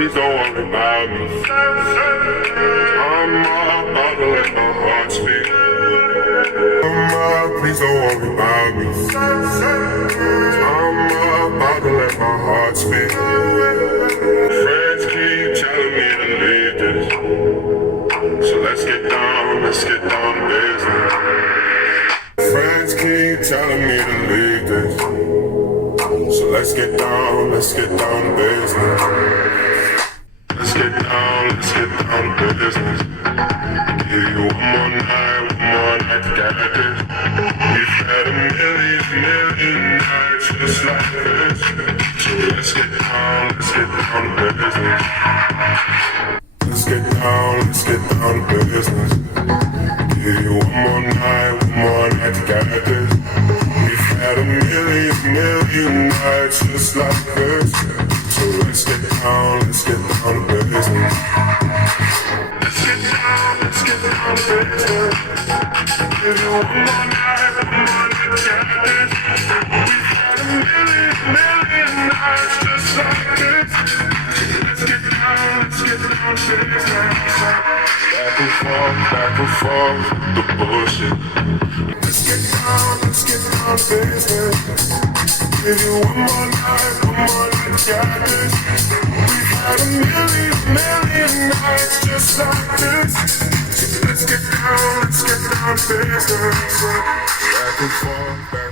please don't worry about me. I'm about to let my heart speak. Please don't worry about me. I'm about to let my heart speak. Friends keep telling me to leave this, so let's get down to business. Friends keep telling me to leave this, so let's get down to business. Let's get down to business. Give you one more night to get this. We've had a million nights just like this. So let's get down to business. Let's get down to business. Give you one more night to get this. We've had a million nights just like this. So let's get down to business. Let's get down to business. Give you one more night to get this. We've had a million nights just like this. Let's get down to business. Back and forth, the bullshit. Let's get down to business. Give you one more night to get this. We've had a million nights just like this. Let's get down to business. Back and forth.